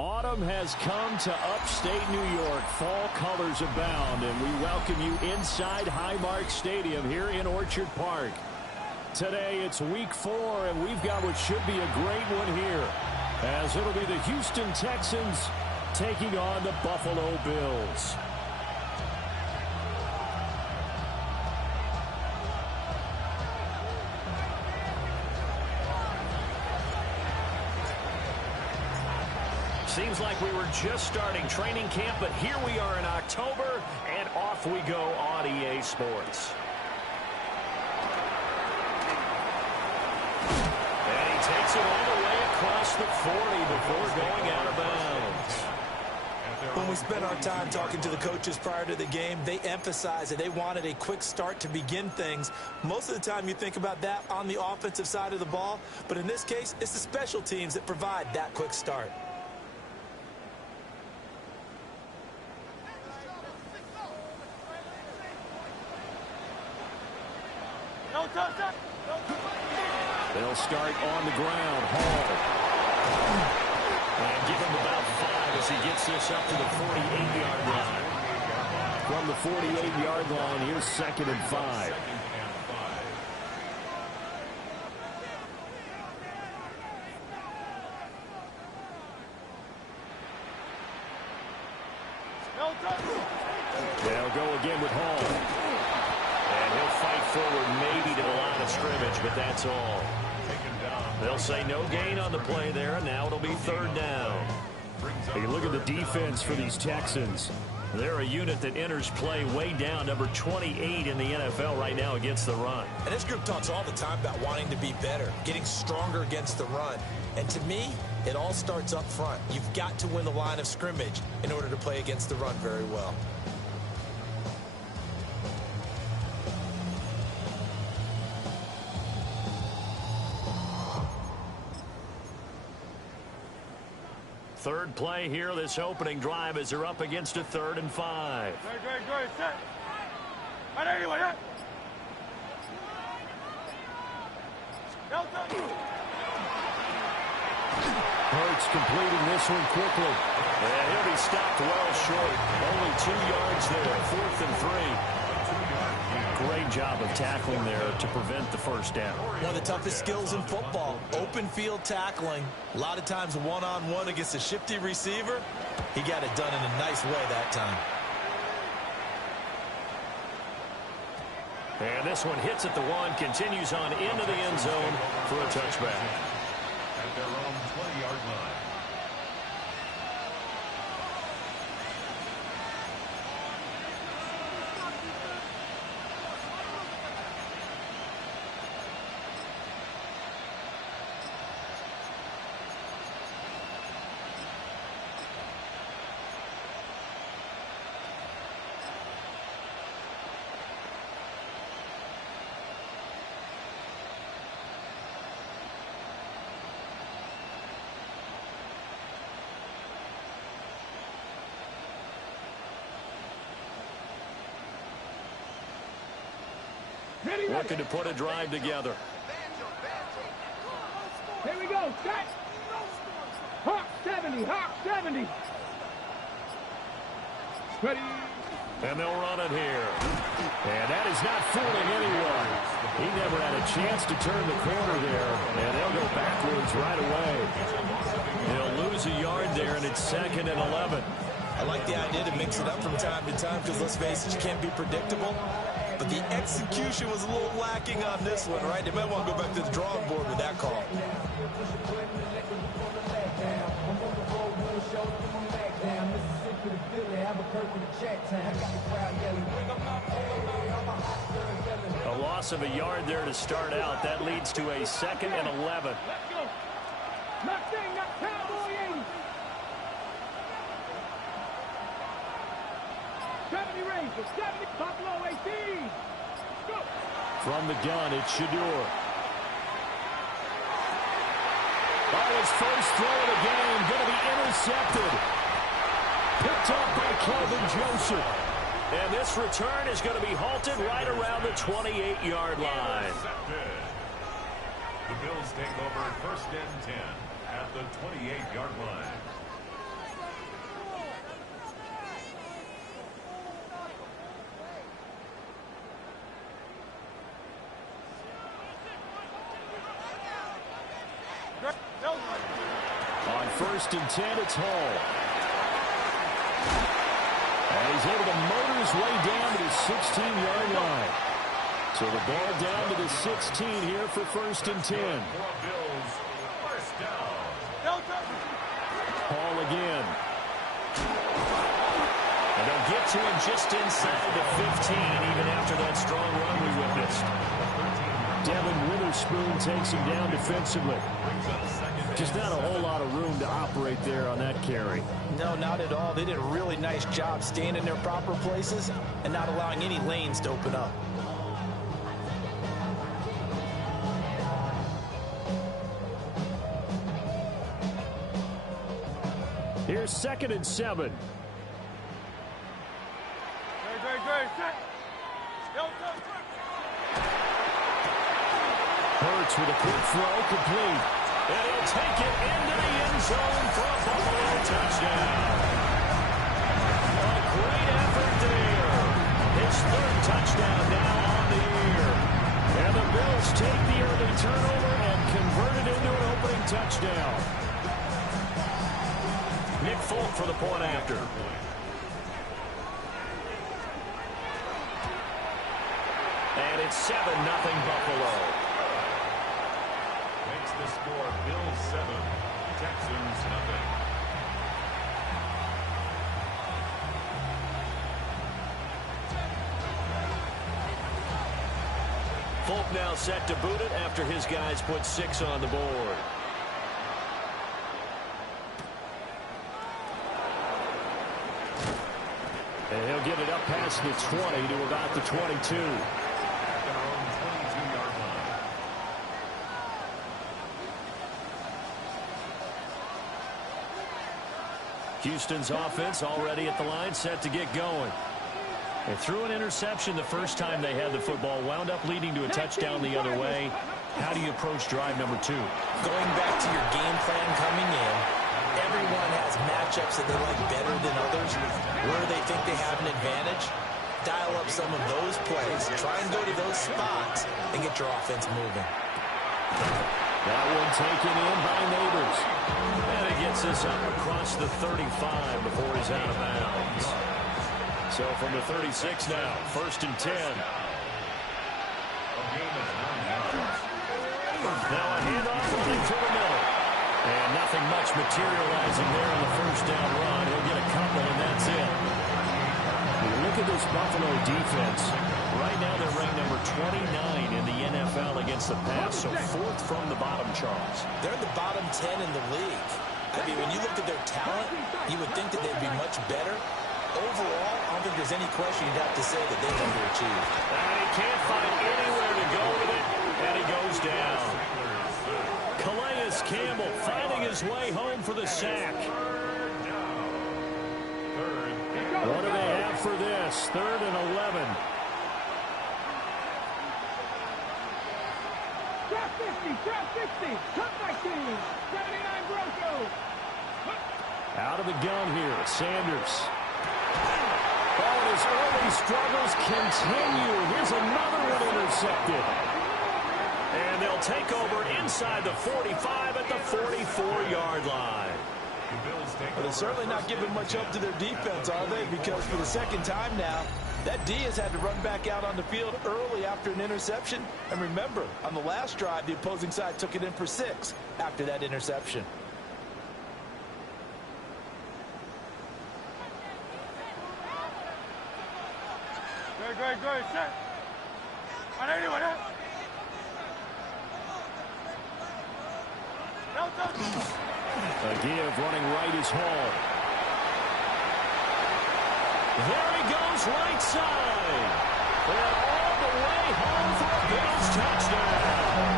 Autumn has come to upstate New York. Fall colors abound, and we welcome you inside Highmark Stadium here in Orchard Park. Today it's week 4, and we've got what should be a great one here, as it'll be the Houston Texans taking on the Buffalo Bills. Seems like we were just starting training camp, but here we are in October, and off we go on EA Sports. And he takes it all the way across the 40 before going out of bounds. When we spent our time talking to the coaches prior to the game, they emphasized that they wanted a quick start to begin things. Most of the time you think about that on the offensive side of the ball, but in this case, it's the special teams that provide that quick start. They'll start on the ground. Hall. And give him about 5 as he gets this up to the 48-yard line. From the 48-yard line, here's 2nd and 5. They'll go again with Hall. And he'll fight forward maybe to the line of scrimmage, but that's all. They'll say no gain on the play there, and now it'll be 3rd down. Hey, look at the defense for these Texans. They're a unit that enters play way down, number 28 in the NFL right now against the run. And this group talks all the time about wanting to be better, getting stronger against the run. And to me, it all starts up front. You've got to win the line of scrimmage in order to play against the run very well. Third play here, this opening drive, as they're up against a 3rd and 5. Hurts completing this one quickly. And he'll be stopped well short. Only 2 yards there, 4th and 3. Great job of tackling there to prevent the first down. One of the toughest skills in football, open field tackling. A lot of times one-on-one against a shifty receiver. He got it done in a nice way that time. And this one hits at the 1, continues on into the end zone for a touchback. At their own 20-yard line. Looking to put a drive together. Here we go. Set. Hawk 70. Hawk 70. Ready. And they'll run it here. And that is not fooling anyone. He never had a chance to turn the corner there. And they'll go backwards right away. They'll lose a yard there, and it's 2nd and 11. I like the idea to mix it up from time to time because, let's face it, you can't be predictable. But the execution was a little lacking on this one, right? They might want to go back to the drawing board with that call. A loss of a yard there to start out. That leads to a 2nd and 11. Let's go. Not thing, not Cowboy 80. 70 Rangers, 70 Buffalo 18. Go. From the gun, it's Shador. Oh, his first throw of the game going to be intercepted. Picked up by Kelvin Joseph. And this return is going to be halted right around the 28-yard line. The Bills take over 1st and 10 at the 28-yard line. On 1st and 10, it's Hall. And he's able to motor his way down to the 16-yard line. So the ball down to the 16 here for 1st and 10. Hall again. And they'll get to him just inside the 15, even after that strong run we witnessed. Devin Witherspoon takes him down defensively. Just not a whole lot of room to operate there on that carry. No, not at all. They did a really nice job staying in their proper places and not allowing any lanes to open up. Here's 2nd and 7. Hurts with a quick throw, complete. And he'll take it into the end zone for a Buffalo touchdown. A great effort there. His 3rd touchdown now on the year. And the Bills take the early turnover and convert it into an opening touchdown. Nick Folk for the point after. And it's 7-0 Buffalo. Makes the score Bills 7, Texans nothing. Folk now set to boot it after his guys put 6 on the board. And he'll get it up past the 20 to about the 22. Houston's offense already at the line, set to get going. They threw an interception the first time they had the football, wound up leading to a touchdown the other way. How do you approach drive number 2? Going back to your game plan coming in, everyone has matchups that they like better than others. Where they think they have an advantage, dial up some of those plays, try and go to those spots, and get your offense moving. That one taken in by Neighbors. And it gets us up across the 35 before he's out of bounds. So from the 36 now, 1st and 10. Now a handoff running to the middle. And nothing much materializing there on the 1st down run. He'll get a couple, and that's it. Look at this Buffalo defense. Right now they're ranked number 29 in the NFL against the pass, so 4th from the bottom, Charles. They're in the bottom 10 in the league. I mean, when you look at their talent, you would think that they'd be much better. Overall, I don't think there's any question you'd have to say that they've underachieved. And he can't find anywhere to go with it, and he goes down. Calais Campbell finding his way home for the sack. What do they have for this? 3rd and 11. Drop 50, cut my team. 79 Broncos. Out of the gun here, Sanders. Oh, his early struggles continue. Here's another one intercepted. And they'll take over inside the 45 at the 44-yard line. But they're certainly not giving much up to their defense, are they? Because for the 2nd time now, that D has had to run back out on the field early after an interception. And remember, on the last drive, the opposing side took it in for 6 after that interception. Good, set. On anyone else? A give running right is Hall. There he goes right side. And all the way home for a Bills touchdown.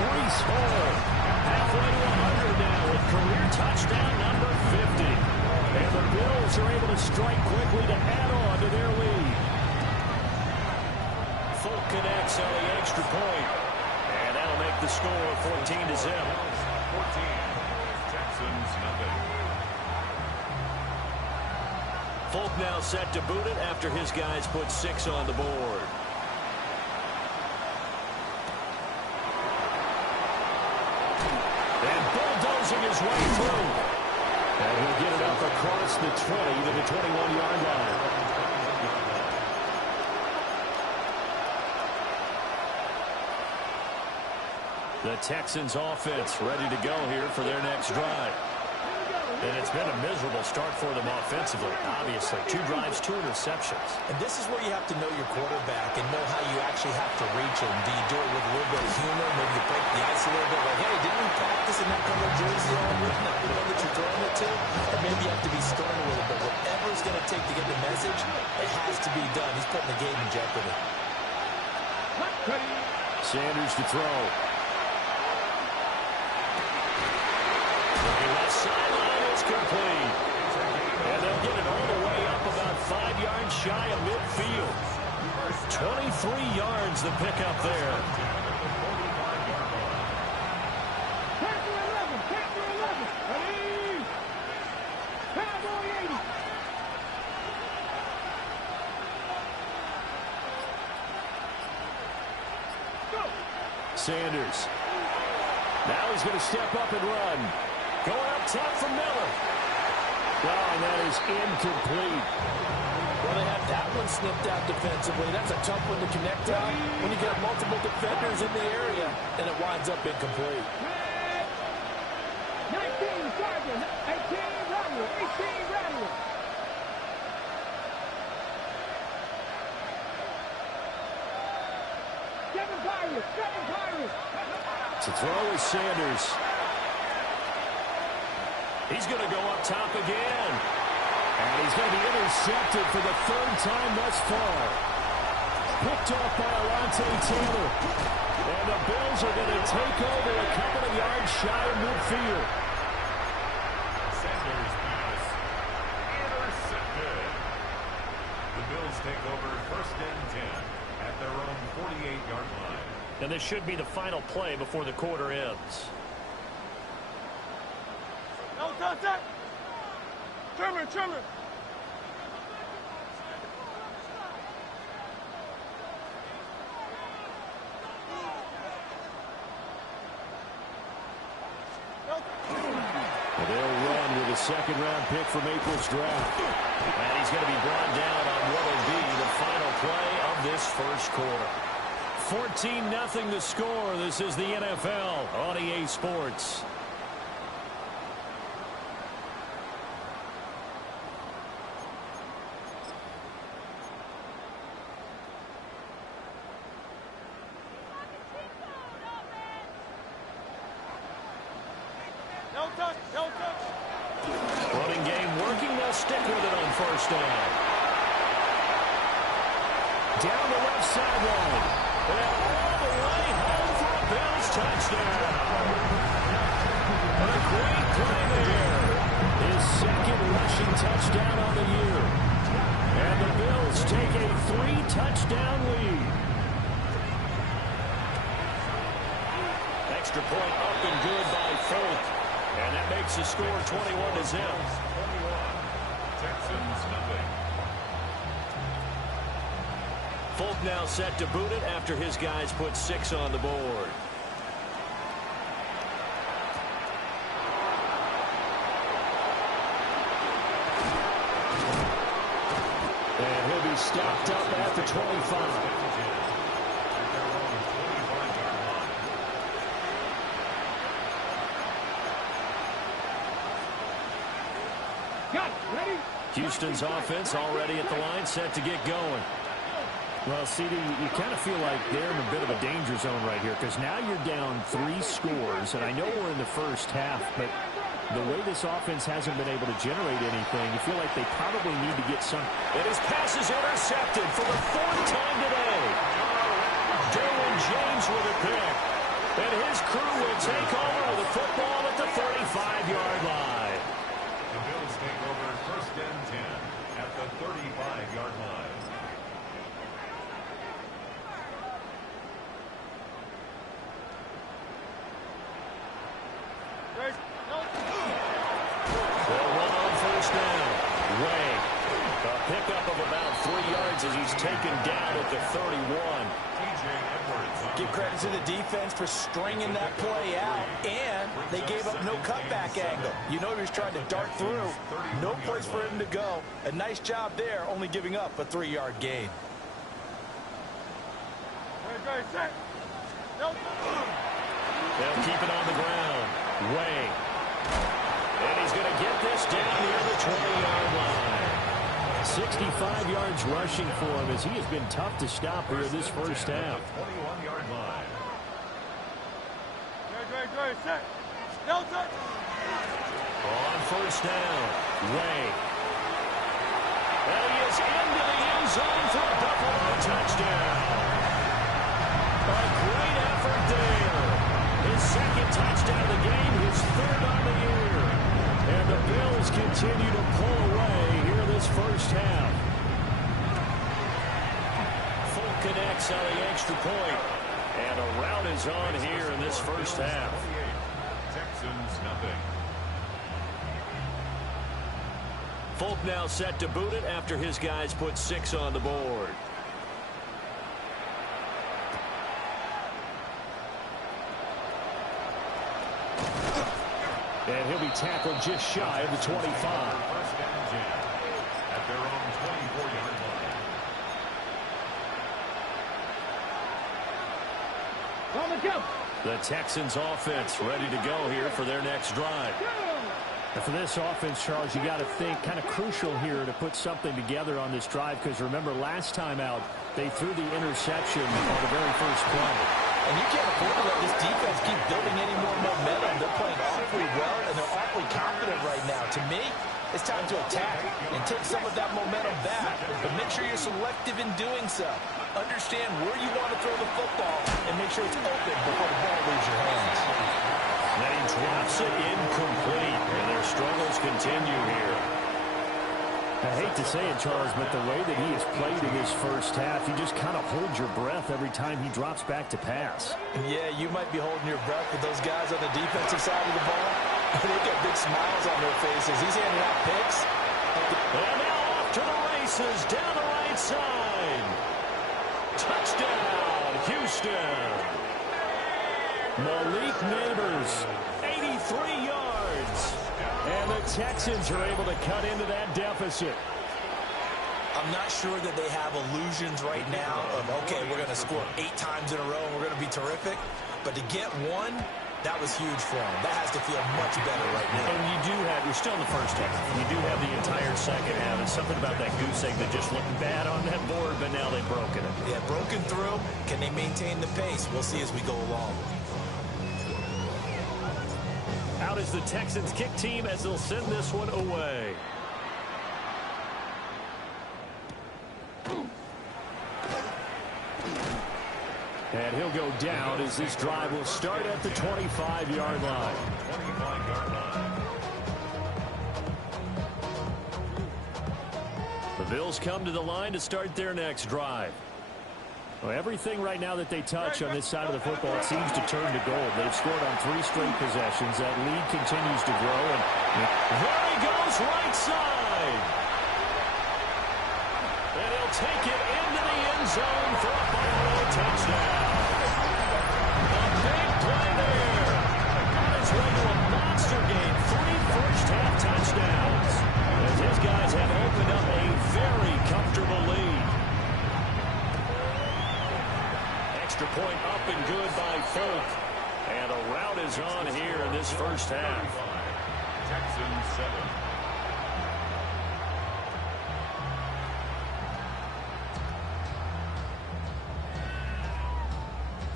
Breece Hall Halfway to 100 now with career touchdown number 50. And the Bills are able to strike quickly to add on to their lead. Folk connects on the extra point. And that'll make the score 14-0. 14, Texans nothing. Folk now set to boot it after his guys put 6 on the board. forcing his way through. And he'll get it up across the 20 to the 21-yard line. The Texans offense ready to go here for their next drive. And it's been a miserable start for them offensively, obviously. 2 drives, 2 interceptions. And this is where you have to know your quarterback and know how you actually have to reach him. Do you do it with a little bit of humor? Maybe you break the ice a little bit. Like, hey, didn't we practice in that color jersey all week? Not the one that you're throwing it to? Or maybe you have to be stern a little bit. Whatever it's going to take to get the message, it has to be done. He's putting the game in jeopardy. Sanders to throw. Looking left sideline is complete. And they'll get it all the way up about 5 yards shy of midfield. 23 yards the pickup there. Captain 11, Captain 11. Ready? Cowboy 80. Go. Sanders. Now he's going to step up and run. Going up top for Miller. Oh, and that is incomplete. Well, they had that one snipped out defensively. That's a tough one to connect on when you got multiple defenders in the area, and it winds up incomplete. 19 Chargers, 18 Rattler, 18 Rattler. Seven Pirates. To throw is Sanders. He's going to go up top again. And he's going to be intercepted for the 3rd time thus far. Picked off by Alontae Taylor. And the Bills are going to take over a couple of yards shy of midfield. Sanders pass intercepted. The Bills take over 1st and 10 at their own 48-yard line. And this should be the final play before the quarter ends. No touch. Trimmer. They'll run with a 2nd-round pick from April's draft. And he's going to be brought down on what will be the final play of this first quarter. 14-0 the score. This is the NFL on EA Sports. No touch. Running game working. They'll stick with it on 1st down. Down the left sideline. And all the way home for a Bills touchdown. A great play there. His 2nd rushing touchdown on the year. And the Bills take a 3-touchdown lead. Extra point up and good by Folk. And that makes the score 21-0. Texans nothing. Folk now set to boot it after his guys put 6 on the board. And he'll be stopped up at the 25. Houston's offense already at the line, set to get going. Well, CD, you kind of feel like they're in a bit of a danger zone right here because now you're down 3 scores, and I know we're in the first half, but the way this offense hasn't been able to generate anything, you feel like they probably need to get some. And his pass is intercepted for the 4th time today. Derwin James with a pick. And his crew will take over with the football at the 35-yard line. The Bills take over 1st and 10 at the 35-yard line. They'll run on 1st down. Way. A pickup of about 3 yards yards as he's taken down at the 31. Give credit to the defense for stringing that play out, and they gave up no cutback angle. You know he was trying to dart through. No place for him to go. A nice job there, only giving up a 3-yard gain. They'll keep it on the ground. Way. And he's going to get this down near the 20-yard line. 65 yards rushing for him as he has been tough to stop here this first half. 21-yard line. On first down. Way. And he is into the end zone for a Buffalo touchdown. A great effort there. His second touchdown of the game, his third on the year. And the Bills continue to pull away here this first half. Full connects on the extra point. And a rout is on here in this first half. Texans nothing. Folk now set to boot it after his guys put 6 on the board. And he'll be tackled just shy of the 25. First down 10 at their own 24-yard line. The Texans offense ready to go here for their next drive. And for this offense, Charles, you got to think kind of crucial here to put something together on this drive, because remember last time out they threw the interception on the very first play. And you can't afford to let this defense keep building any more momentum. They're playing awfully well, and they're awfully confident right now. To me, it's time to attack and take some of that momentum back, but make sure you're selective in doing so. Understand where you want to throw the football and make sure it's open before the ball leaves your hands. Then he drops it incomplete, and their struggles continue here. I hate to say it, Charles, but the way that he has played in this first half, you just kind of hold your breath every time he drops back to pass. Yeah, you might be holding your breath with those guys on the defensive side of the ball. They've got big smiles on their faces. He's handing out picks. And now off to the races down the right side. Touchdown, Houston. Malik Neighbors, 83 yards. And the Texans are able to cut into that deficit. I'm not sure that they have illusions right now of, okay, we're going to score 8 times in a row and we're going to be terrific. But to get one, that was huge for them. That has to feel much better right now. And you do have, you're still in the first half. You do have the entire second half. It's something about that goose egg that just looked bad on that board, but now they've broken it. Yeah, broken through. Can they maintain the pace? We'll see as we go along. Out is the Texans kick team as they'll send this one away. And he'll go down as this drive will start at the 25-yard line. 25-yard line. The Bills come to the line to start their next drive. Well, everything right now that they touch on this side of the football, it seems to turn to gold. They've scored on 3 straight possessions. That lead continues to grow. And there he goes, right side. And he'll take it into the end zone for a Buffalo touchdown. A big play there. On his way to a monster game. 3 first-half touchdowns. As his guys have opened up a very comfortable lead. Extra point up and good by Folk. And a rout is on here in this first half. Texans 7.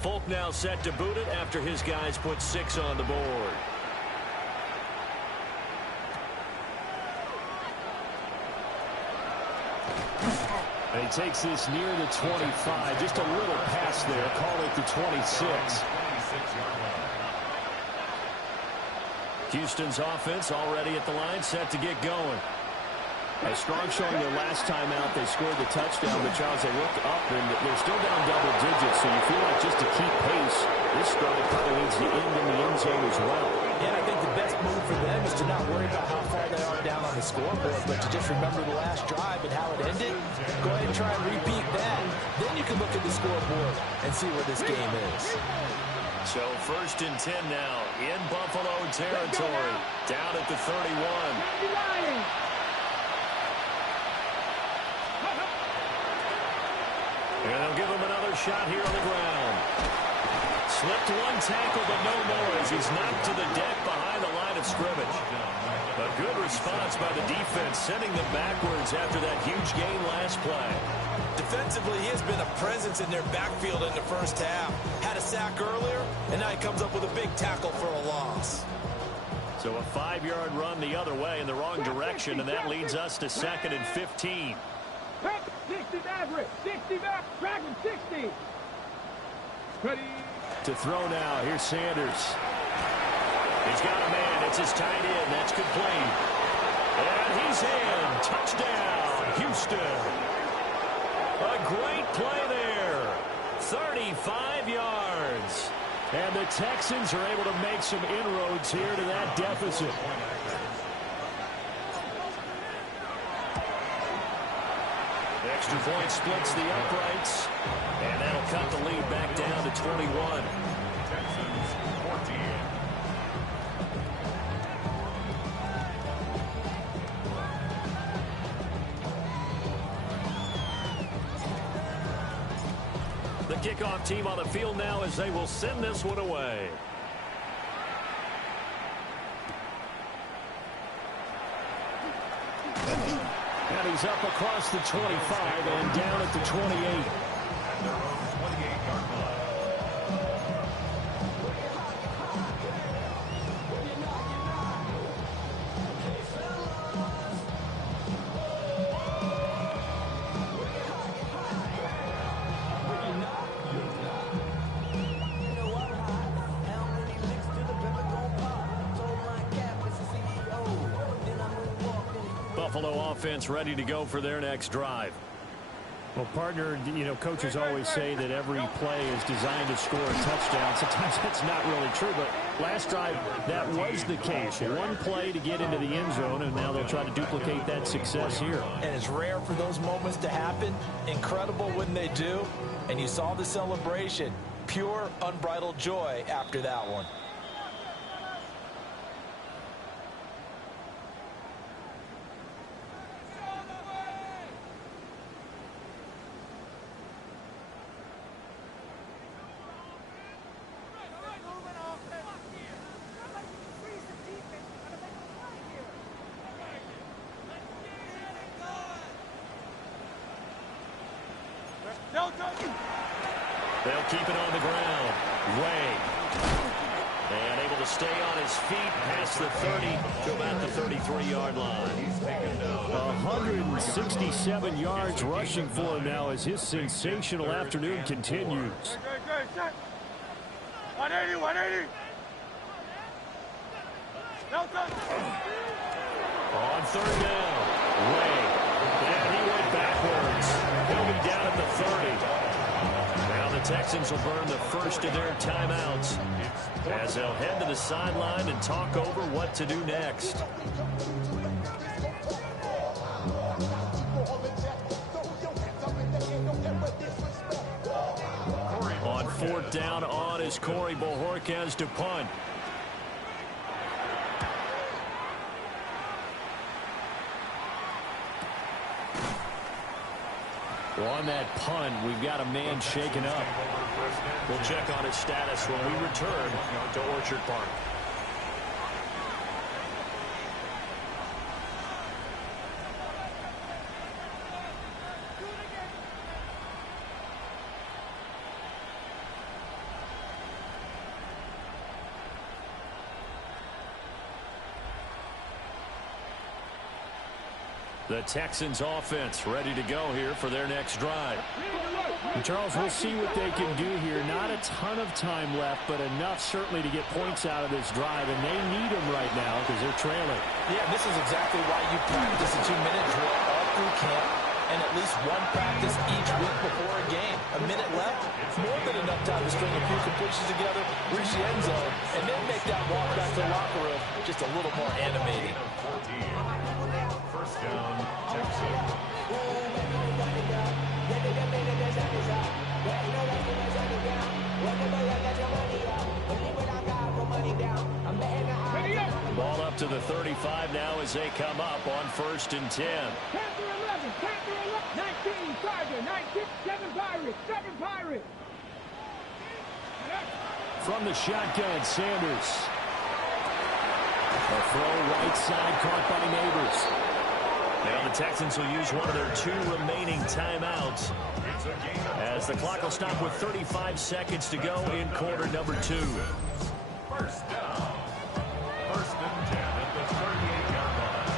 Folk now set to boot it after his guys put 6 on the board. he takes this near the 25. Just a little pass there. Call it the 26. Houston's offense already at the line, set to get going. A strong showing their last time out. They scored the touchdown, but Charles, they look up, and they're still down double digits, so you feel like just to keep pace, this drive probably needs to end in the end zone as well. And I think the best move for them is to to not worry about how far they are down on the scoreboard, but to just remember the last drive and how it ended. Go ahead and try and repeat that. Then you can look at the scoreboard and see where this game is. So 1st and 10 now in Buffalo territory, down at the 31. And they'll give him another shot here on the ground. Slipped one tackle, but no more as he's knocked to the deck behind the line of scrimmage. A good response by the defense, sending them backwards after that huge gain last play. Defensively, he has been a presence in their backfield in the first half. Had a sack earlier, and now he comes up with a big tackle for a loss. So a 5-yard run the other way in the wrong direction, and that leads us to 2nd and 15. 60 average, 60 back, dragon 60. Ready. To throw now. Here's Sanders. He's got a man. It's his tight end. That's complete. And he's in. Touchdown, Houston. A great play there. 35 yards. And the Texans are able to make some inroads here to that deficit. The extra point splits the uprights. And that'll cut the lead back down to 21. Texans 14. The kickoff team on the field now as they will send this one away. And he's up across the 25 and down at the 28. Their own 28-yard line. Buffalo offense ready to go for their next drive. Well, partner, coaches always say that every play is designed to score a touchdown. Sometimes that's not really true, but last drive, that was the case. One play to get into the end zone, and now they'll try to duplicate that success here. And it's rare for those moments to happen. Incredible when they do. And you saw the celebration. Pure, unbridled joy after that one. They'll keep it on the ground. Way. And able to stay on his feet past the 30 to about the 33-yard line. 167 yards rushing for him now as his sensational afternoon continues. Good. 180, 180. On 3rd down. Way. And he went backwards. He'll be down at the 30. Now the Texans will burn the first of their timeouts as they'll head to the sideline and talk over what to do next. On 4th down, on is Corey Bojorquez to punt. Well, on that punt, we've got a man shaken up. We'll check on his status when we return to Orchard Park. The Texans offense ready to go here for their next drive. And Charles, we'll see what they can do here. Not a ton of time left, but enough certainly to get points out of this drive, and they need them right now because they're trailing. Yeah, this is exactly why you practice a 2-minute drill all through camp and at least one practice each week before a game. A minute left, more than enough time to string a few completions together, reach the end zone, and then make that walk back to the locker room just a little more animated. 14. First down, Texans. Ball up to the 35 now as they come up on 1st and 10. 19, Tiger, 19, 7 Pirates, 7 Pirates. From the shotgun, Sanders. A throw right side caught by Neighbors. Now the Texans will use one of their 2 remaining timeouts as the clock will stop with 35 seconds to go in quarter number 2. First down. 1st and 10 at the 38-yard line.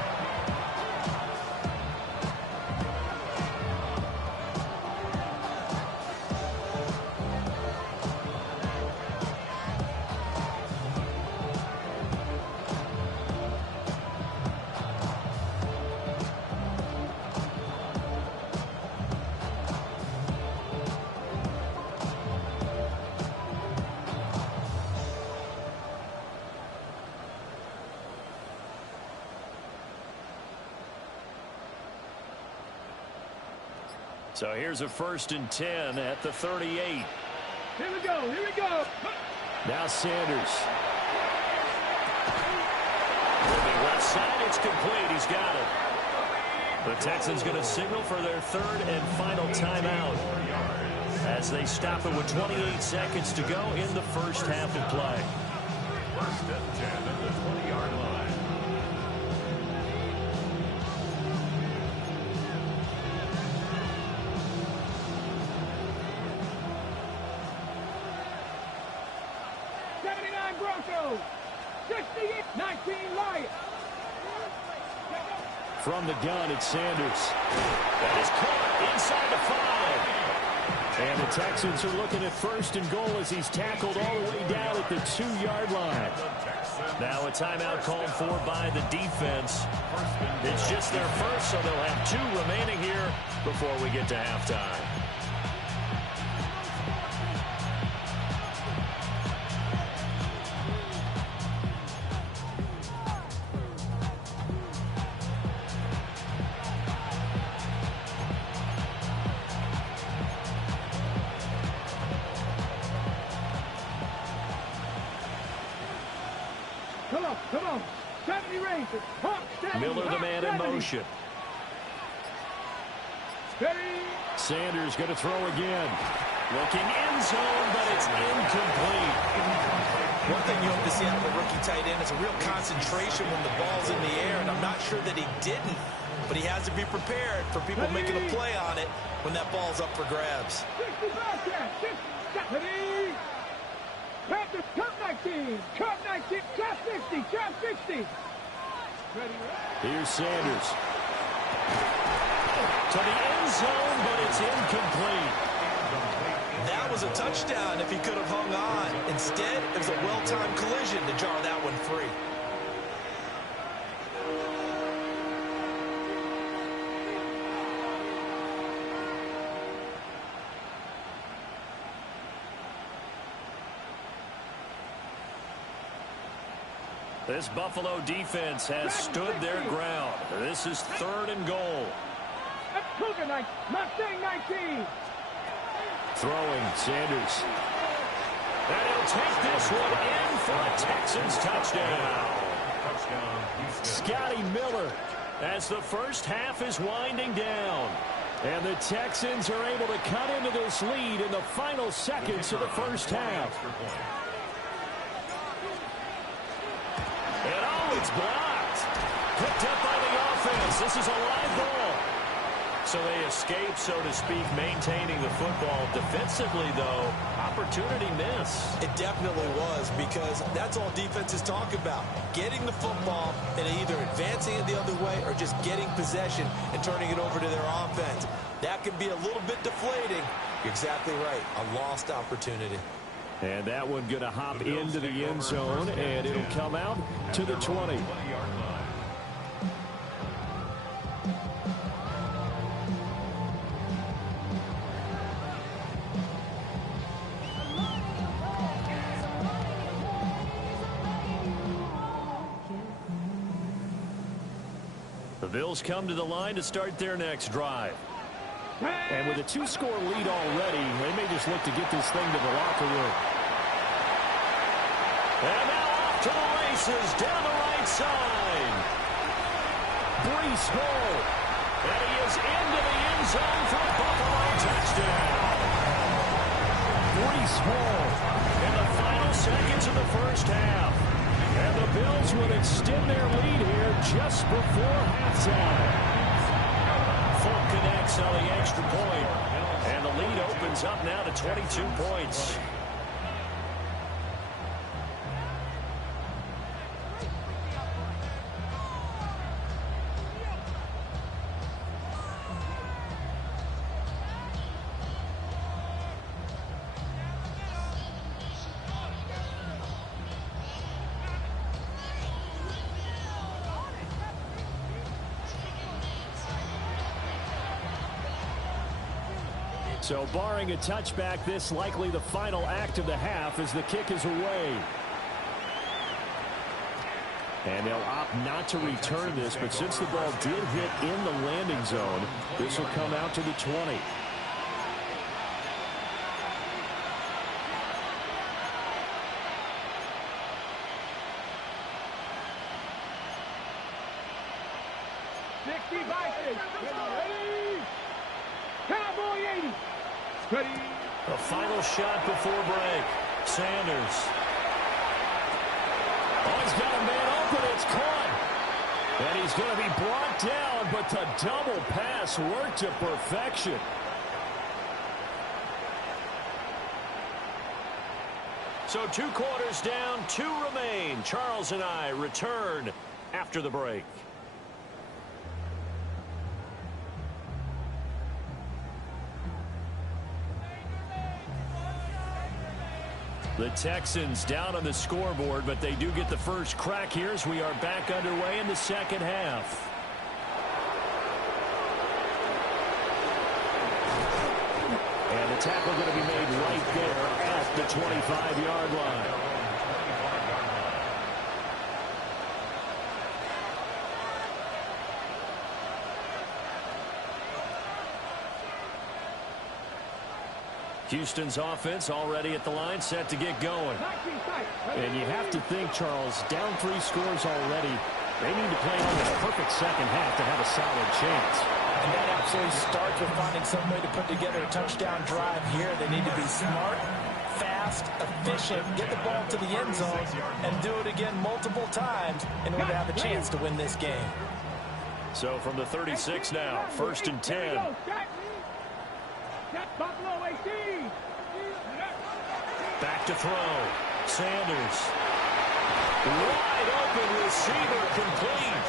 So here's a 1st and 10 at the 38. Here we go, here we go. Now Sanders. Moving left side, it's complete. He's got it. The Texans going to signal for their 3rd and final timeout as they stop it with 28 seconds to go in the first half of play. 1st and 10 at the 20-yard line. Broncos, 68, 19 Lions. From the gun, it's Sanders. That is caught inside the 5. And the Texans are looking at 1st and goal as he's tackled all the way down at the 2-yard line. Now a timeout called for by the defense. It's just their first, so they'll have 2 remaining here before we get to halftime. Come on. 70 Rangers. Miller, the man in motion. Steady. Sanders going to throw again. Looking end zone, but it's incomplete. One thing you hope to see out of a rookie tight end is a real concentration when the ball's in the air, and I'm not sure that he didn't, but he has to be prepared for people making a play on it when that ball's up for grabs. 65 catch. 70. Panthers, cut 19, cut 19, cut 50, cut 60. Here's Sanders. To the end zone, but it's incomplete. That was a touchdown if he could have hung on. Instead, it was a well-timed collision to jar that one free. This Buffalo defense has stood their ground. This is 3rd and goal. Mustang 19. Throwing, Sanders. And he'll take this one in for a Texans touchdown. Scotty Miller as the first half is winding down. And the Texans are able to cut into this lead in the final seconds of the first half. It's blocked. Picked up by the offense. This is a live ball. So they escape, so to speak, maintaining the football. Defensively, though, opportunity miss. It definitely was, because that's all defenses talk about. Getting the football and either advancing it the other way or just getting possession and turning it over to their offense. That can be a little bit deflating. You're exactly right. A lost opportunity. And that one going to hop into the end zone, and it'll come out to the 20. The Bills come to the line to start their next drive. And with a 2-score lead already, they may just look to get this thing to the locker room. And now off to the races down the right side. Breece Hall. And he is into the end zone for a Buffalo touchdown. Breece Hall. In the final seconds of the first half. And the Bills would extend their lead here just before halftime. Folk connects on the extra point. And the lead opens up now to 22 points. So barring a touchback, this likely the final act of the half as the kick is away. And they'll opt not to return this, but since the ball did hit in the landing zone, this will come out to the 20. The final shot before break. Sanders. Oh, he's got a man open. It's caught. And he's going to be brought down, but the double pass worked to perfection. So 2 quarters down, 2 remain. Charles and I return after the break. The Texans down on the scoreboard, but they do get the first crack here as we are back underway in the second half. And the tackle going to be made right there at the 25-yard line. Houston's offense already at the line, set to get going. And you have to think, Charles, down 3 scores already. They need to play almost perfect second half to have a solid chance. And that absolutely starts with finding some way to put together a touchdown drive here. They need to be smart, fast, efficient, get the ball to the end zone, and do it again multiple times in order to have a chance to win this game. So from the 36 now, 1st and 10. Back to throw. Sanders. Wide open receiver complete.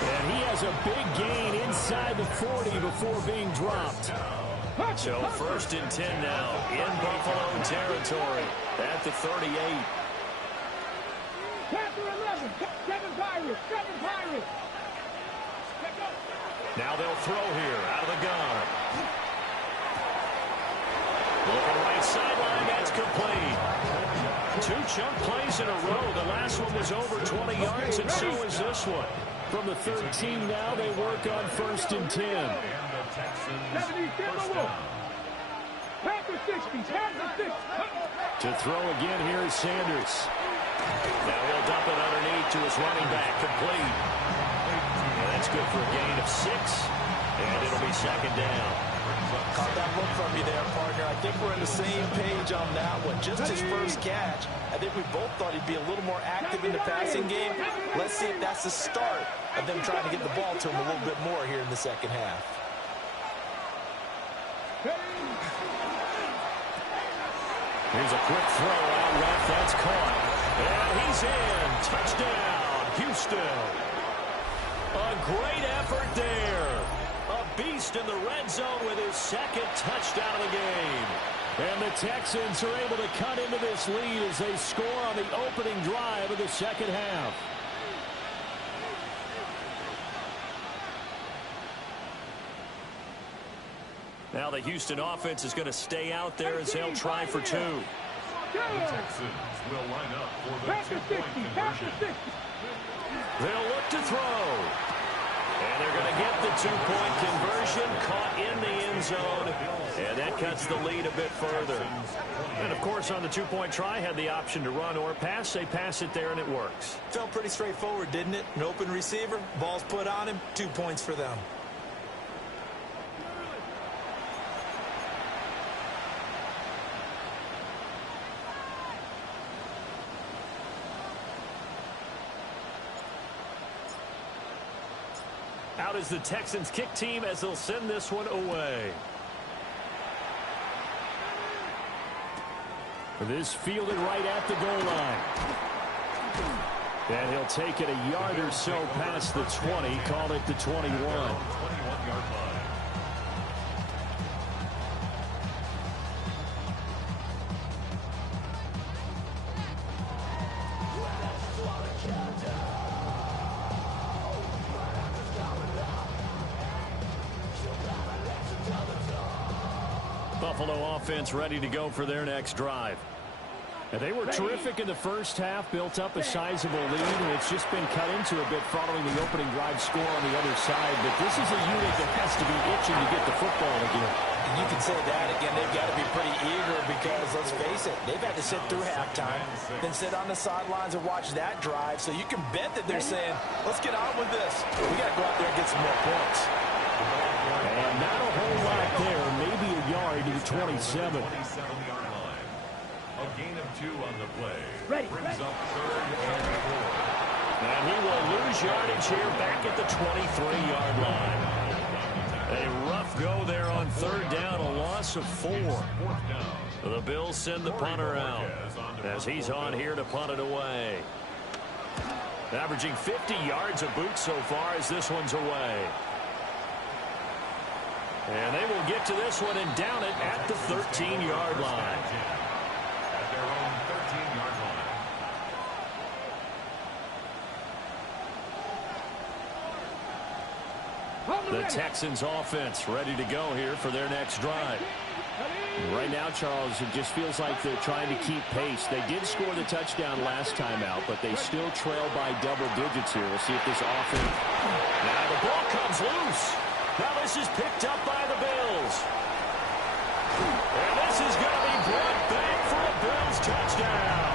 And he has a big gain inside the 40 before being dropped. So 1st and 10 now in Buffalo territory at the 38. Now they'll throw here out of the gun. Looking right sideline, that's complete. 2 chunk plays in a row. The last one was over 20 yards, and so is this one. From the 13 now, they work on 1st and 10. To throw again, here is Sanders. Now he'll dump it underneath to his running back, complete. And that's good for a gain of 6, and it'll be 2nd down. Caught that look from you there, partner. I think we're on the same page on that one. Just his first catch. I think we both thought he'd be a little more active in the passing game. Let's see if that's the start of them trying to get the ball to him a little bit more here in the second half. Here's a quick throw out left. That's caught. And he's in. Touchdown, Houston. A great effort there. A beast in the red zone with his 2nd touchdown of the game. And the Texans are able to cut into this lead as they score on the opening drive of the second half. Now the Houston offense is going to stay out there as they'll try for 2. The Texans will line up for the 2-point conversion. They'll look to throw. And they're going to get the two-point conversion, caught in the end zone, and that cuts the lead a bit further. And, of course, on the two-point try, had the option to run or pass. They pass it there, and it works. Felt pretty straightforward, didn't it? An open receiver, ball's put on him, 2 points for them. Out is the Texans kick team as they'll send this one away. This fielded right at the goal line. And he'll take it a yard or so past the 20, call it the 21. 21-yard line. Buffalo offense ready to go for their next drive. And they were terrific in the first half, built up a sizable lead, and it's just been cut into a bit following the opening drive score on the other side. But this is a unit that has to be itching to get the football again. And you can say that again. They've got to be pretty eager because, let's face it, they've had to sit through halftime, then sit on the sidelines and watch that drive. So you can bet that they're saying, let's get on with this. We got to go out there and get some more points. And not a whole lot there, maybe a yard to the 27. 27-yard line. A gain of 2 on the play. Brings up 3rd and 4. And he will lose yardage here back at the 23-yard line. A rough go there on 3rd down, a loss of 4. The Bills send the punter out as he's on here to punt it away. Averaging 50 yards a boot so far as this one's away. And they will get to this one and down it at the 13-yard line. At their own 13-yard line. The Texans offense ready to go here for their next drive. Right now, Charles, it just feels like they're trying to keep pace. They did score the touchdown last time out, but they still trail by double digits here. We'll see if this offense... Now the ball comes loose. Now this is picked up by the Bills. And this is going to be brought back for a Bills touchdown.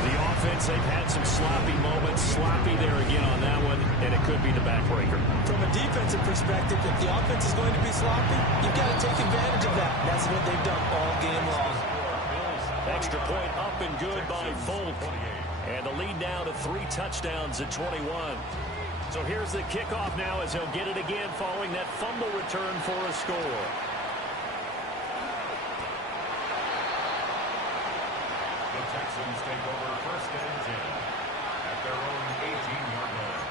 The offense, they've had some sloppy moments. Sloppy there again on that one, and it could be the backbreaker. From a defensive perspective, if the offense is going to be sloppy, you've got to take advantage of that. That's what they've done all game long. Extra point up and good by Folk. And the lead now to 3 touchdowns at 21. So here's the kickoff now as he'll get it again following that fumble return for a score. The Texans take over 1st and 10 at their own 18-yard line.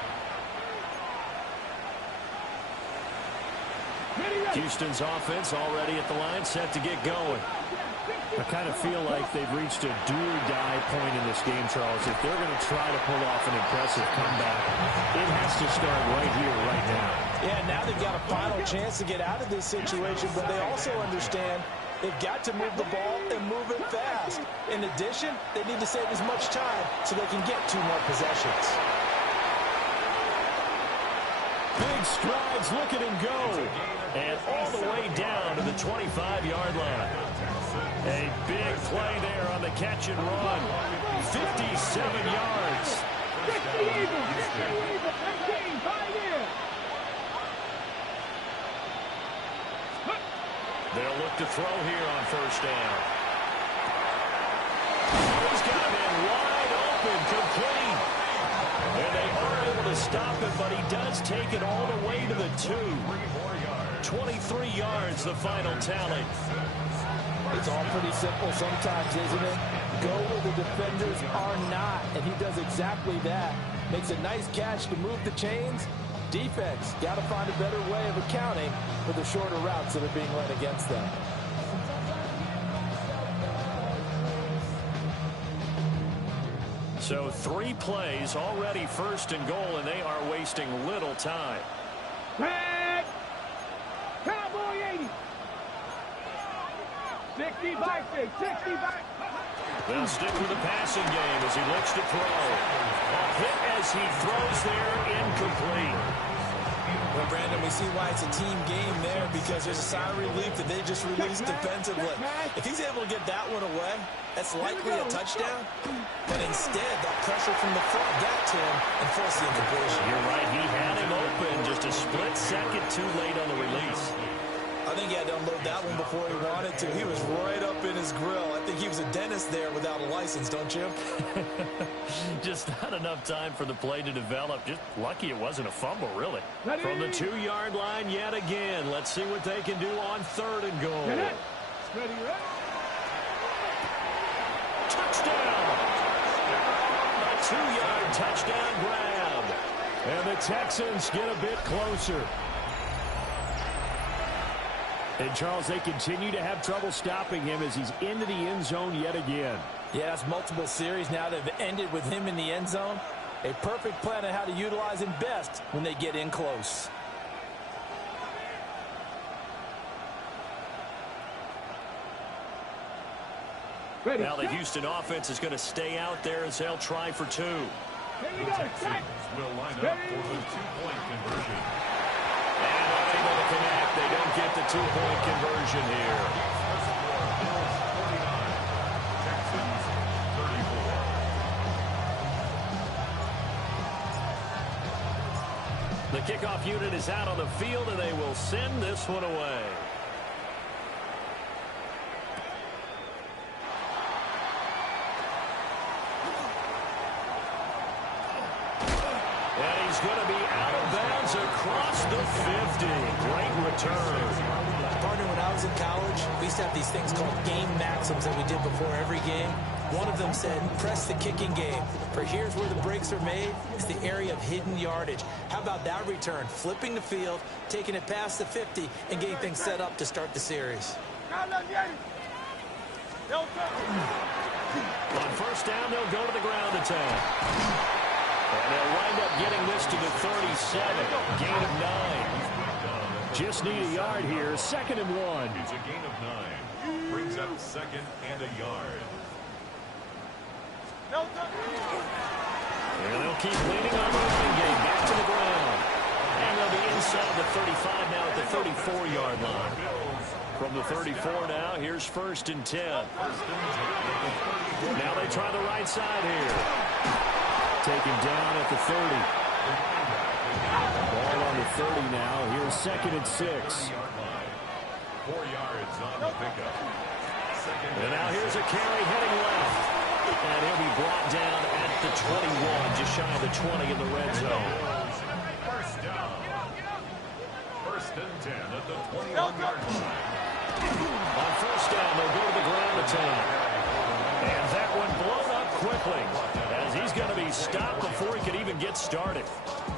Houston's offense already at the line, set to get going. I kind of feel like they've reached a do-or-die point in this game, Charles. If they're going to try to pull off an impressive comeback, it has to start right here, right now. Yeah, now they've got a final chance to get out of this situation, but they also understand they've got to move the ball and move it fast. In addition, they need to save as much time so they can get 2 more possessions. Big strides, look at him go. And all the way down to the 25-yard line. A big play there on the catch and run. 57 yards. 60 Eagles, 19, 5 in. They'll look to throw here on 1st down. He's got him in wide open, complete. And they are able to stop him, but he does take it all the way to the 2. 23 yards, the final tally. It's all pretty simple sometimes, isn't it? Go where the defenders are not, and he does exactly that. Makes a nice catch to move the chains. Defense, got to find a better way of accounting for the shorter routes that are being run against them. So 3 plays, already 1st and goal, and they are wasting little time. Red. Cowboy 80. 60 back, 60 back. They'll stick with the passing game as he looks to throw. A hit as he throws there, incomplete. Well, Brandon, we see why it's a team game there, because there's a sigh of relief that they just released defensively. If he's able to get that one away, that's likely a touchdown. But instead, that pressure from the front got to him and forced the incompletion. You're right. He had him open, just a split second too late on the release. I think he had to unload that one before he wanted to. He was right up in his grill. I think he was a dentist there without a license, don't you? Just not enough time for the play to develop. Just lucky it wasn't a fumble, really. From the 2-yard line yet again. Let's see what they can do on 3rd and goal. Touchdown! A 2-yard touchdown grab. And the Texans get a bit closer. And, Charles, they continue to have trouble stopping him as he's into the end zone yet again. Yeah, it's multiple series now that have ended with him in the end zone. A perfect plan on how to utilize him best when they get in close. Now the Houston offense is going to stay out there as they'll try for 2. The Texans will line up for the 2-point conversion. And unable to connect. They don't get the 2-point conversion here. Bills 49, Texans 34. The kickoff unit is out on the field, and they will send this one away. And he's going to be out of bounds across the 50. Great return. Partner, when I was in college, we used to have these things called game maxims that we did before every game. One of them said, press the kicking game. For here's where the breaks are made. It's the area of hidden yardage. How about that return? Flipping the field, taking it past the 50, and getting things set up to start the series. On 1st down, they'll go to the ground attack. And they'll wind up getting this to the 37. Gain of 9. Just need a yard here. 2nd and 1. It's a gain of 9. Brings up 2nd and a yard. And they'll keep leaning on the running game. Back to the ground. And they'll be inside the 35 now at the 34-yard line. From the 34 now, here's 1st and 10. Now they try the right side here. Taken down at the 30. Ball on the 30 now. Here's 2nd and 6. 4 yards on the pickup. And now here's a carry heading left. And he'll be brought down at the 21, just shy of the 20 in the red zone. First down. 1st and 10 at the 21-yard line. On 1st down, they'll go to the ground attack. And that one blown up quickly as he's going to be stopped before he could even get started.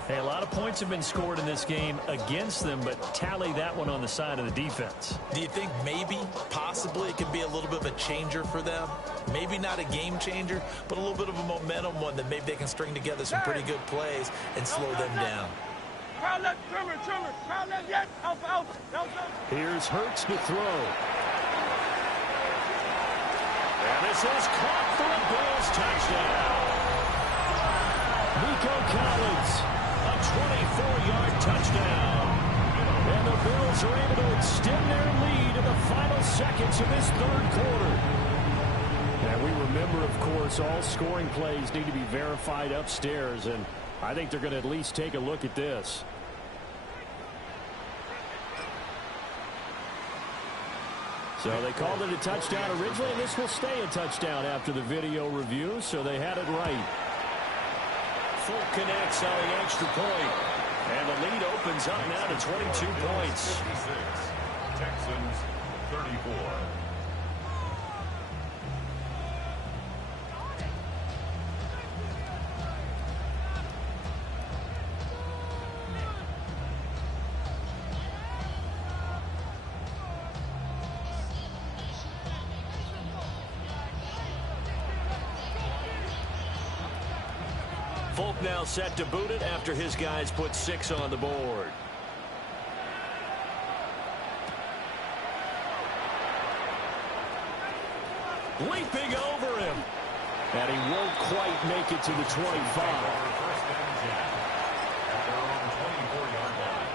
Hey, a lot of points have been scored in this game against them, but tally that one on the side of the defense. Do you think maybe, possibly, it could be a little bit of a changer for them? Maybe not a game changer, but a little bit of a momentum one that maybe they can string together some pretty good plays and slow them down. Here's Hurts to throw. And this is caught for a Bills touchdown. Nico Collins, A 24-yard touchdown. and the Bills are able to extend their lead in the final seconds of this 3rd quarter. And we remember, of course, all scoring plays need to be verified upstairs, and I think they're going to at least take a look at this. So they called it a touchdown originally, and this will stay a touchdown after the video review, so they had it right. Full connects on the extra point. And the lead opens up now to 22 points. 56. Texans 34. Folk now set to boot it after his guys put 6 on the board. leaping over him. And he won't quite make it to the 25. First and 10 at their own 24-yard line.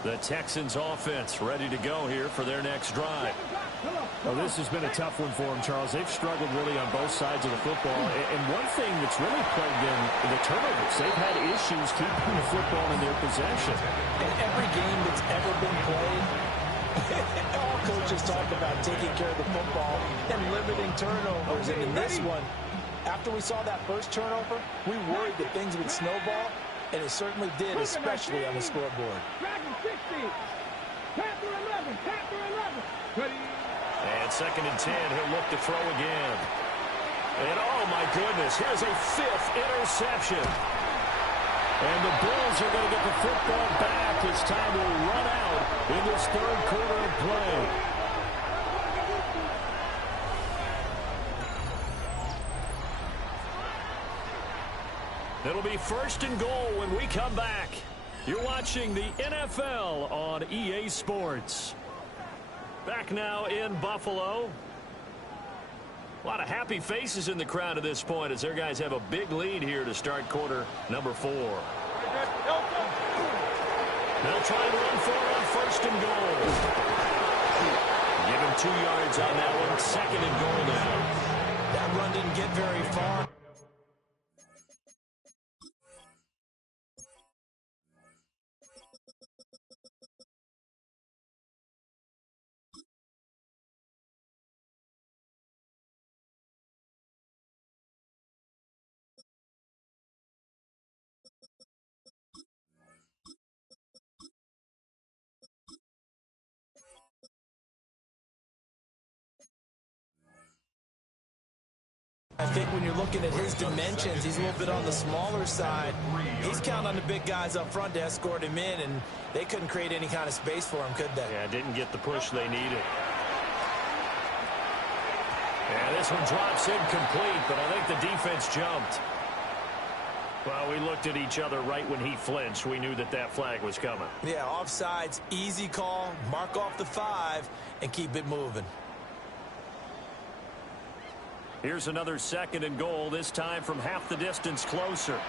The Texans offense ready to go here for their next drive. Well, this has been a tough one for them, Charles. They've struggled really on both sides of the football. And one thing that's really plagued them, the turnovers. They've had issues keeping the football in their possession. In every game that's ever been played, all coaches talk about taking care of the football and limiting turnovers. And in this one, after we saw that first turnover, we worried that things would snowball, and it certainly did, especially on the scoreboard. And second and 10, he'll look to throw again. And oh my goodness, here's a fifth interception. And the Bills are going to get the football back as time will run out in this third quarter of play. It'll be first and goal when we come back. You're watching the NFL on EA Sports. Back now in Buffalo. A lot of happy faces in the crowd at this point as their guys have a big lead here to start quarter number 4. They'll try and run for it on first and goal. Give him 2 yards on that one. Second and goal now. That run didn't get very far. I think when you're looking at his dimensions, he's a little bit on the smaller side. He's counting on the big guys up front to escort him in, and they couldn't create any kind of space for him, could they? Yeah, didn't get the push they needed. And this one drops incomplete, but I think the defense jumped. Well, we looked at each other right when he flinched. We knew that that flag was coming. Yeah, offsides, easy call, mark off the 5, and keep it moving. Here's another second and goal, this time from half the distance closer.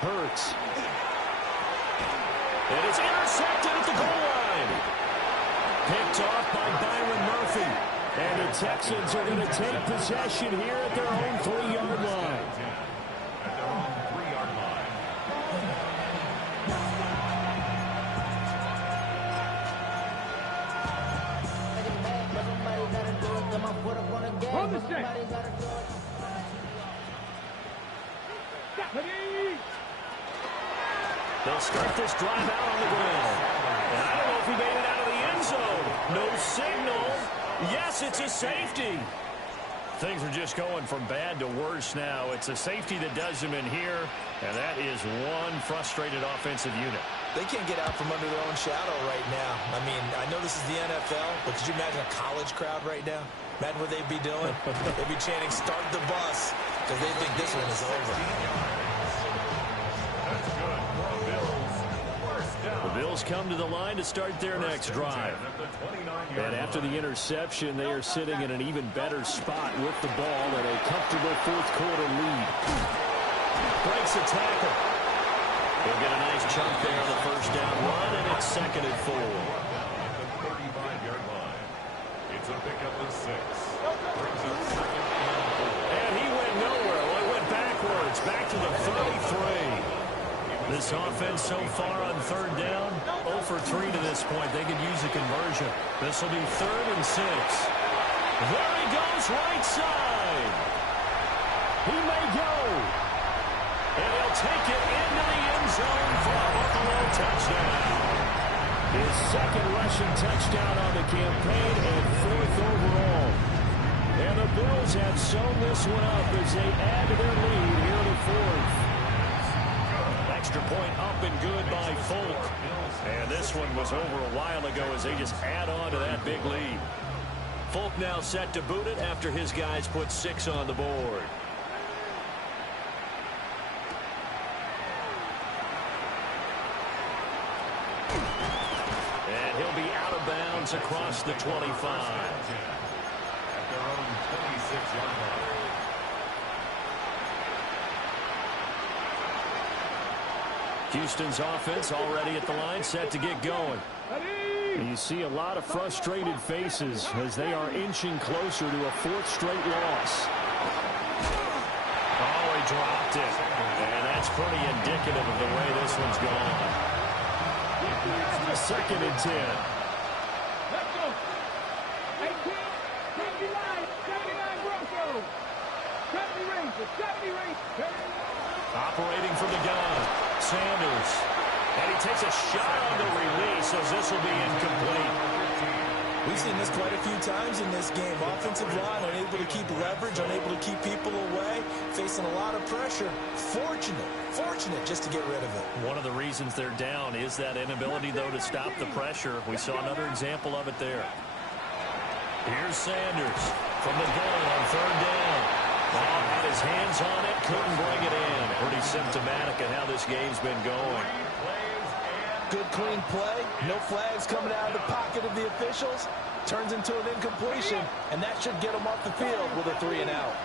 Hurts. And it's intercepted at the goal line. Picked off by Byron Murphy. And the Texans are going to take possession here at their own 3-yard line. At their own 3-yard line. On the stick. They'll start this drive out on the ground. And I don't know if he made it out of the end zone. No signal. Yes, it's a safety. Things are just going from bad to worse now. It's a safety that does them in here, and that is one frustrated offensive unit. They can't get out from under their own shadow right now. I mean, I know this is the NFL, but could you imagine a college crowd right now? Imagine what they'd be doing. They'd be chanting, "Start the bus," because they think this one is over. That's good for the Bills. First down. The Bills come to the line to start their next drive. At the 29-yard And after the line. interception, they are sitting in an even better spot with the ball and a comfortable fourth quarter lead. Breaks a tackle. He'll get a nice chunk there on the first down run, and it's second and 4. At the 35-yard line. It's a pickup of 6. Brings up second and 4. And he went nowhere. Well, he went backwards, back to the 33. This offense so far on third down, 0 for 3 to this point. They could use a conversion. This will be 3rd and 6. There he goes, right side. He may go. And he'll take it into the end zone for a Buffalo touchdown. His second rushing touchdown on the campaign and 4th overall. And the Bills have sewn this one up as they add to their lead here in the 4th. Extra point up and good by Folk. And this one was over a while ago as they just add on to that big lead. Folk now set to boot it after his guys put 6 on the board. And he'll be out of bounds across the 25. At their own 26-yard line. Houston's offense already at the line, set to get going. And you see a lot of frustrated faces as they are inching closer to a 4th straight loss. Oh, he dropped it. And that's pretty indicative of the way this one's gone. 2nd and 10. Let's go. 18, 79, 79 Broncos. 70 Rangers, 70 Rangers. Operating from the gun, Sanders. And he takes a shot on the release as this will be incomplete. We've seen this quite a few times in this game. Offensive line unable to keep leverage, unable to keep people away, facing a lot of pressure. Fortunate just to get rid of it. One of the reasons they're down is that inability, though, to stop the pressure. We saw another example of it there. Here's Sanders from the goal on 3rd down. Ball had his hands on it, couldn't bring it in. Pretty symptomatic of how this game's been going. Good clean play, no flags coming out of the pocket of the officials. Turns into an incompletion, and that should get them off the field with a 3 and out.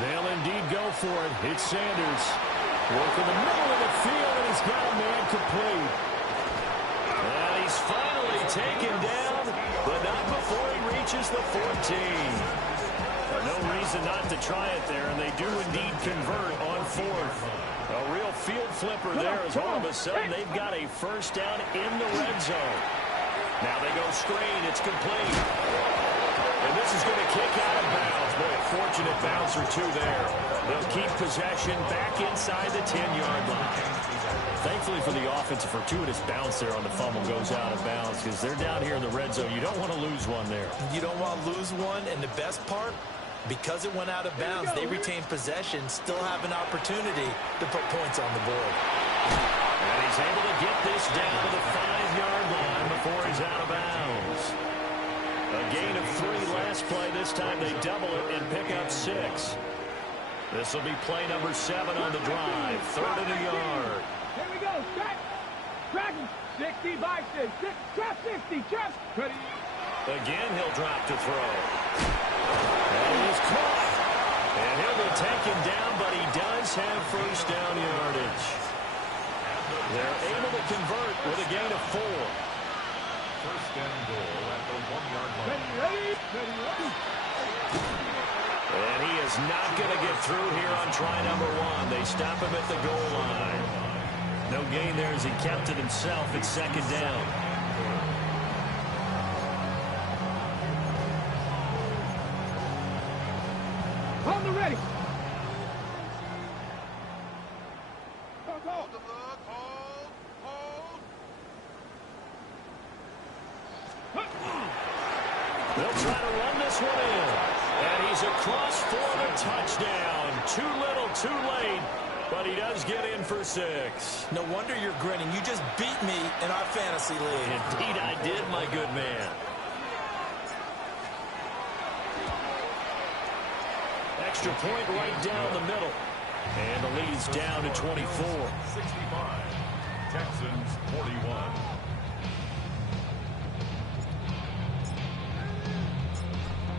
They'll indeed go for it. It's Sanders. Working the middle of the field, and he's got a man complete. And he's finally taken down, but not before he reaches the 14. No reason not to try it there, and they do indeed convert on 4th. A real field flipper there as all of a sudden they've got a 1st down in the red zone. Now they go screen. It's complete. And this is going to kick out of bounds. Boy, a fortunate bounce or two there. They'll keep possession back inside the 10-yard line. Thankfully for the offense, a fortuitous bounce there on the fumble goes out of bounds because they're down here in the red zone. You don't want to lose one there. You don't want to lose one, and the best part, because it went out of bounds, they retained possession, still have an opportunity to put points on the board. And he's able to get this down to the 5-yard line before he's out of bounds. A gain of 3 last play. This time they double it and pick up 6. This will be play number 7 on the drive. 3rd and a yard. Here we go. Track. Tracking. 60 by 6. Trap 60. Trap. Ready. Again, he'll drop to throw. And he's caught. And he'll be taken down, but he does have 1st down yardage. They're able to convert with a gain of 4. 1st and goal at the 1-yard line. Ready. And he is not going to get through here on try number 1. They stop him at the goal line. No gain there as he kept it himself. It's 2nd down. On the ready. They'll try to run this one in. And he's across for the touchdown. Too little, too late. But he does get in for 6. No wonder you're grinning. You just beat me in our fantasy league. Indeed I did, my good man. Extra point right down the middle. And the lead's down to 24. 65. Texans 41.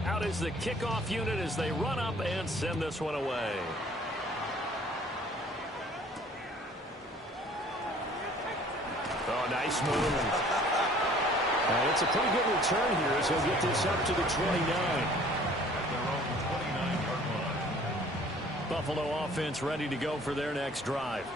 Out is the kickoff unit as they run up and send this one away. Oh, nice move. And it's a pretty good return here as he'll get this up to the 29. Buffalo offense ready to go for their next drive.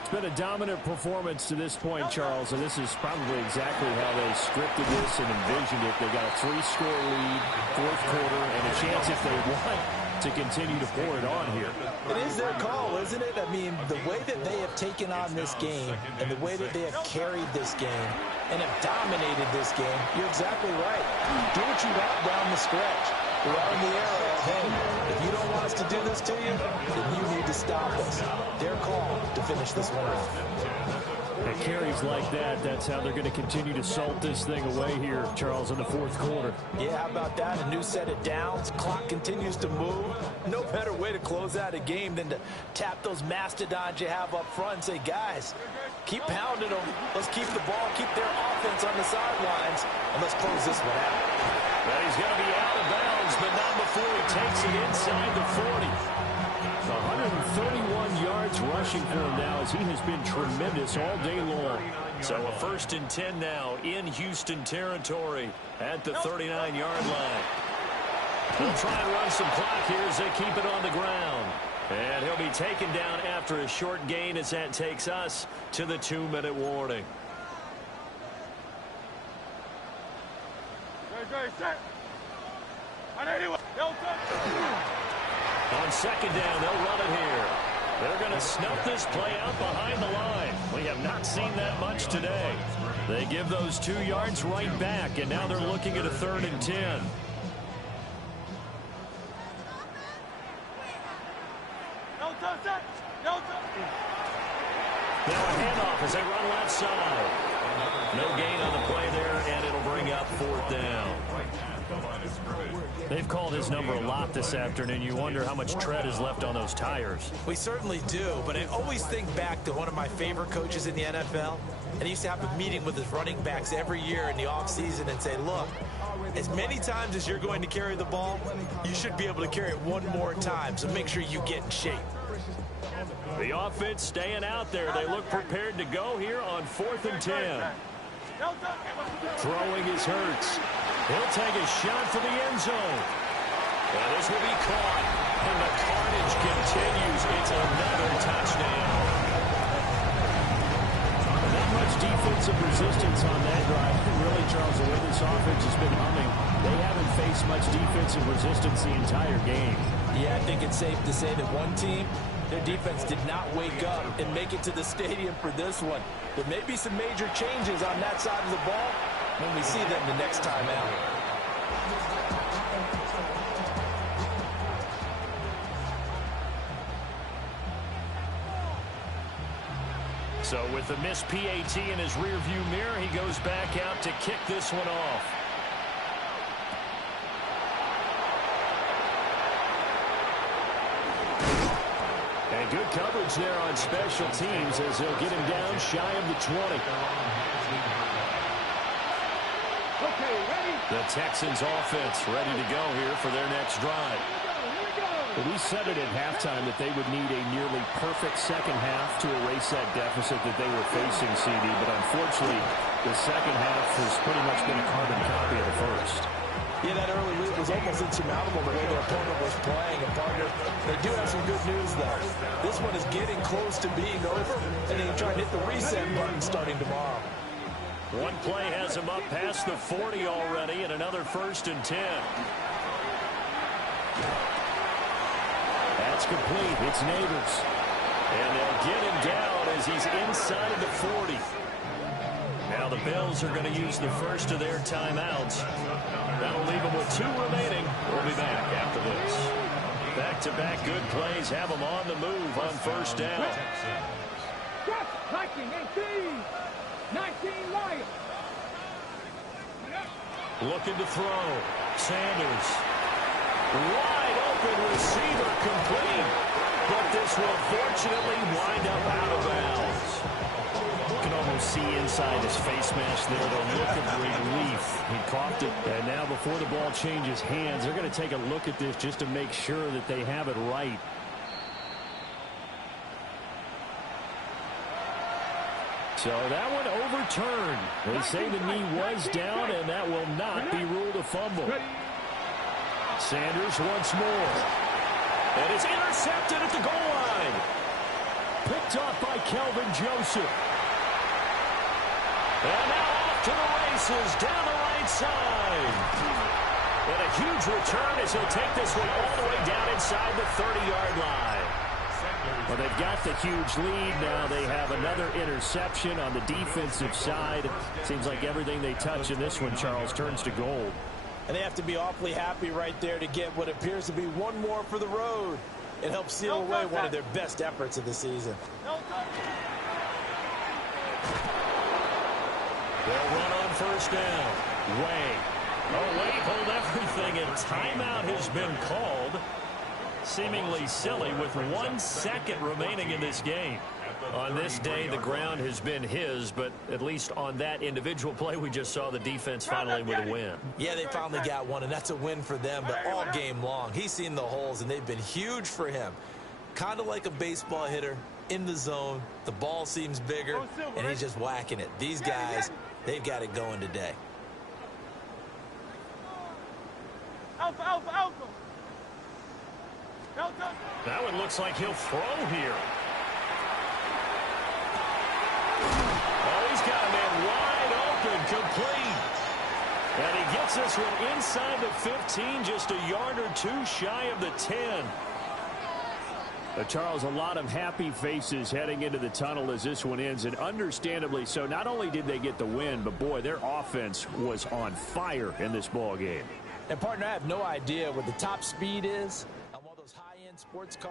It's been a dominant performance to this point, Charles, and this is probably exactly how they scripted this and envisioned it. They got a 3-score lead, 4th quarter, and a chance if they want to continue to pour it on here. It is their call, isn't it? I mean, the way that they have taken on this game and the way that they have carried this game and have dominated this game, you're exactly right. Do what you want down the stretch. Well, in the era of, hey, if you don't want us to do this to you, then you need to stop us. Their call to finish this one off. And carries like that, that's how they're going to continue to salt this thing away here, Charles, in the fourth quarter. Yeah, how about that? A new set of downs. Clock continues to move. No better way to close out a game than to tap those mastodons you have up front and say, guys, keep pounding them. Let's keep the ball, keep their offense on the sidelines, and let's close this one out. But he's going to be out of bounds, but not before he takes it inside the 40. 131 yards rushing for him now as he has been tremendous all day long. So a 1st and 10 now in Houston territory at the 39-yard line. They'll try and run some clock here as they keep it on the ground. And he'll be taken down after a short gain as that takes us to the 2-minute warning. On 2nd down, they'll run it here. They're going to snuff this play out behind the line. We have not seen that much today. They give those 2 yards right back, and now they're looking at a 3rd and 10. Now a handoff as they run left side. No gain on the play there, and it'll bring up 4th down. They've called his number a lot this afternoon. You wonder how much tread is left on those tires. We certainly do, but I always think back to one of my favorite coaches in the NFL, and he used to have a meeting with his running backs every year in the offseason and say, look, as many times as you're going to carry the ball, you should be able to carry it one more time, so make sure you get in shape. The offense staying out there. They look prepared to go here on 4th and 10. Throwing is Hurts. He'll take a shot for the end zone. And this will be caught. And the carnage continues. It's another touchdown. Not much defensive resistance on that drive. Really, Charles, the way this offense has been humming, they haven't faced much defensive resistance the entire game. Yeah, I think it's safe to say that one team, their defense did not wake up and make it to the stadium for this one. There may be some major changes on that side of the ball when we see them the next time out. So with the missed PAT in his rearview mirror, he goes back out to kick this one off. And good coverage there on special teams as they'll get him down shy of the 20. Okay, ready? The Texans offense ready to go here for their next drive. Well, we said it at halftime that they would need a nearly perfect second half to erase that deficit that they were facing, CD. But unfortunately, the second half has pretty much been a carbon copy of the first. Yeah, that early lead was almost insurmountable the way their opponent was playing. And partner, they do have some good news, though. This one is getting close to being over, and they can try and hit the reset button starting tomorrow. One play has him up past the 40 already, and another 1st and 10. That's complete. It's Neighbors. And they'll get him down as he's inside of the 40. Now the Bills are going to use the first of their timeouts. That'll leave them with 2 remaining. We'll be back after this. Back-to-back good plays have them on the move on 1st down. Stop! 19, 18! 19, Lions! Looking to throw. Sanders. Wide open receiver complete. But this will fortunately wind up out of bounds. You can almost see inside his face mask there the look of relief. He coughed it. And now before the ball changes hands, they're going to take a look at this just to make sure that they have it right. So that one overturned. They say the knee was down, and that will not be ruled a fumble. Sanders once more. And it's intercepted at the goal line. Picked off by Kelvin Joseph. And now off to the races down the right side. And a huge return as he'll take this one all the way down inside the 30-yard line. Well, they've got the huge lead. Now they have another interception on the defensive side. Seems like everything they touch in this one, Charles, turns to gold. And they have to be awfully happy right there to get what appears to be one more for the road. It helps seal away one of their best efforts of the season. They'll run on first down. Way. Oh, wait, hold everything. And timeout has been called. Seemingly silly with 1 second remaining in this game. On this day, the ground has been his, but at least on that individual play, we just saw the defense finally with a win. Yeah, they finally got one, and that's a win for them, but all game long, he's seen the holes, and they've been huge for him. Kind of like a baseball hitter in the zone. The ball seems bigger, and he's just whacking it. These guys, they've got it going today. Alpha, alpha, alpha. That one looks like he'll throw here. Oh, he's got a man wide open, complete. And he gets this one inside the 15, just a yard or two shy of the 10. Charles, a lot of happy faces heading into the tunnel as this one ends, and understandably so. Not only did they get the win, but, boy, their offense was on fire in this ball game. And, partner, I have no idea what the top speed is on one of those high-end sports cars.